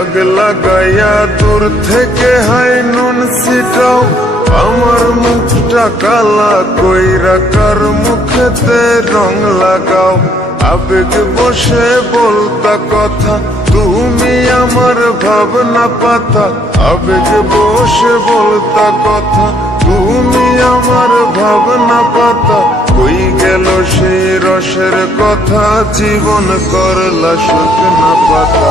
দাগ লাগাইয়া দূর থেকে হাই নুন ছিটাও। আমার মুখটা কালা কইরা কার মুখেতে রং লাগাও। আবেগ বসে বলতা কথা, তুমি আমার ভাবনা পাতা। আবেগ বসে বলতা কথা, তুমি আমার ভাবনা পাতা। কই গেল সেই রসের কথা, জীবন করলা শুকনা পাতা।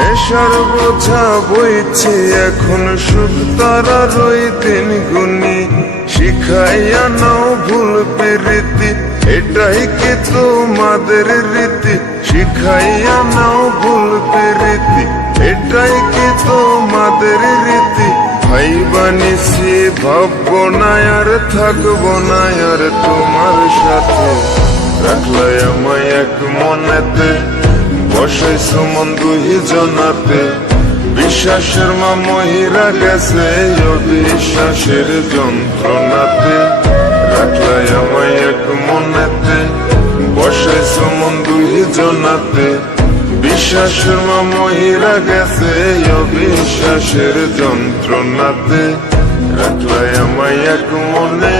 নেশার বোঝা বইছে, এখন সুখ তারা রই দিন গুনি শিখাইয়া নাও ভুল প্রীতি, এটাই কি তোমাদের রীতি? শিখাইয়া নাও ভুল প্রীতি, এটাই কি তোমাদের রীতি? ভাই বানিসি ভাববো না আর থাকব না আর তোমার সাথে। রাখলাই আমায় এক মনেতে বসে সুমন দুই জনাতে বিশ্বাসের মা মহিরা গেছে অবিশ্বাসের যন্ত্রণাতে। রাখলাই আমায় এক মনেতে, বসে সুমন দুই জনাতে বিশ্বাসের মা মহিরা গেছে অবিশ্বাসের যন্ত্রণাতে। রাখলাই আমায় এক মনেতে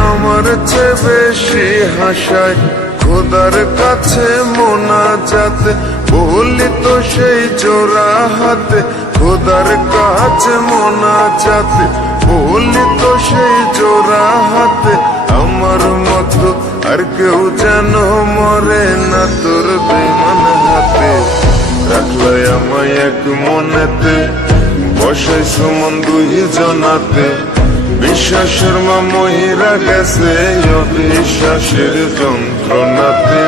আমার চেয়ে বেশি হাসায়। খোদার কাছে মোনা যাতে বলি তো সেই জোড়া হাতে। খোদার কাছে মোনা যাতে বলি তো সেই জোড়া হাতে। আমার মতো আর কেউ যেন মরে না তোর বেমান হাতে। রাখলাই আমায় এক মনেতে বসে সুমন দুই জনাতে। বিশ্বাসের মা মহিরা গেছে অবিশ্বাসের যন্ত্রণাতে।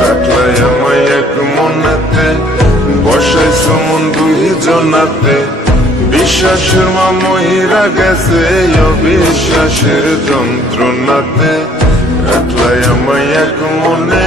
রাখলাই আমায় এক মনেতে বসে সুমন দুই জনাতে বিশ্বাসের মা মহিরা গেছে অবিশ্বাসের যন্ত্রণাতে। রাখলাই আমায় এক মনে